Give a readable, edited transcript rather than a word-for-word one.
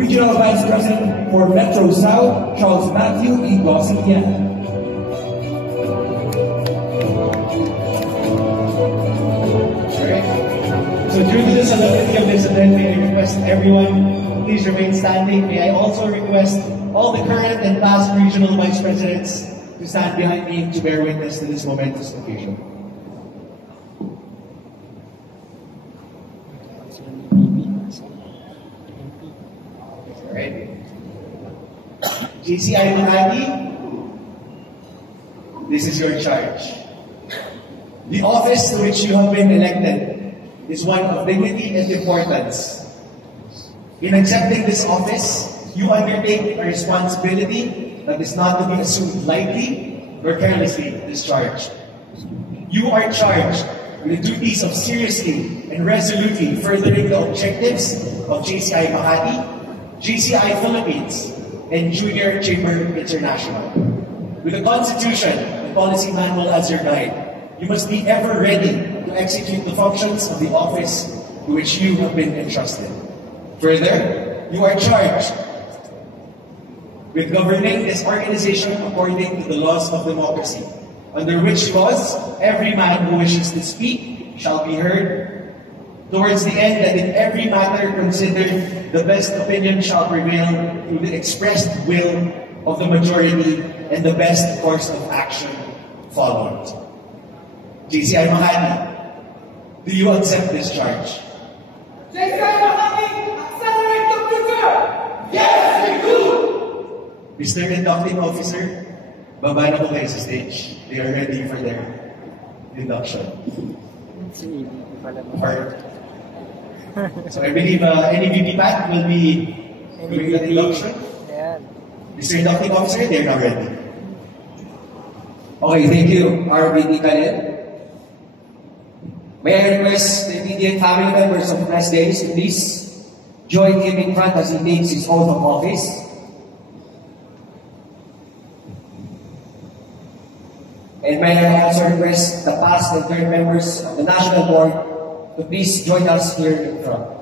Regional Vice President for Metro South, Charles Matthew E. Gossinian. So due to the solemnity of this event, may I request everyone please remain standing. May I also request all the current and past regional vice presidents to stand behind me to bear witness to this momentous occasion. Alright. JCI Makati, this is your charge. The office to which you have been elected is one of dignity and importance. In accepting this office, you undertake a responsibility that is not to be assumed lightly nor carelessly discharged. You are charged with the duties of seriously and resolutely furthering the objectives of JCI Makati, JCI Philippines, and Junior Chamber International. With the Constitution and Policy Manual as your guide, you must be ever ready to execute the functions of the office to which you have been entrusted. Further, you are charged with governing this organization according to the laws of democracy, under which laws every man who wishes to speak shall be heard, towards the end that in every matter considered the best opinion shall prevail through the expressed will of the majority and the best course of action followed. JCI Makati, do you accept this charge? JCI Makati, accelerate the future! Yes, we do! Mr. Inducting Officer, baba na po kayo sa stage. They are ready for their induction. So I believe NEVP Pat will be doing the induction. Mr. Inducting Officer, they're now ready. Okay, thank you, RBD Khaled. May I request the immediate family members of Press Days to please join him in front as he takes his oath of office. And may I also request the past and current members of the National Board to please join us here in front.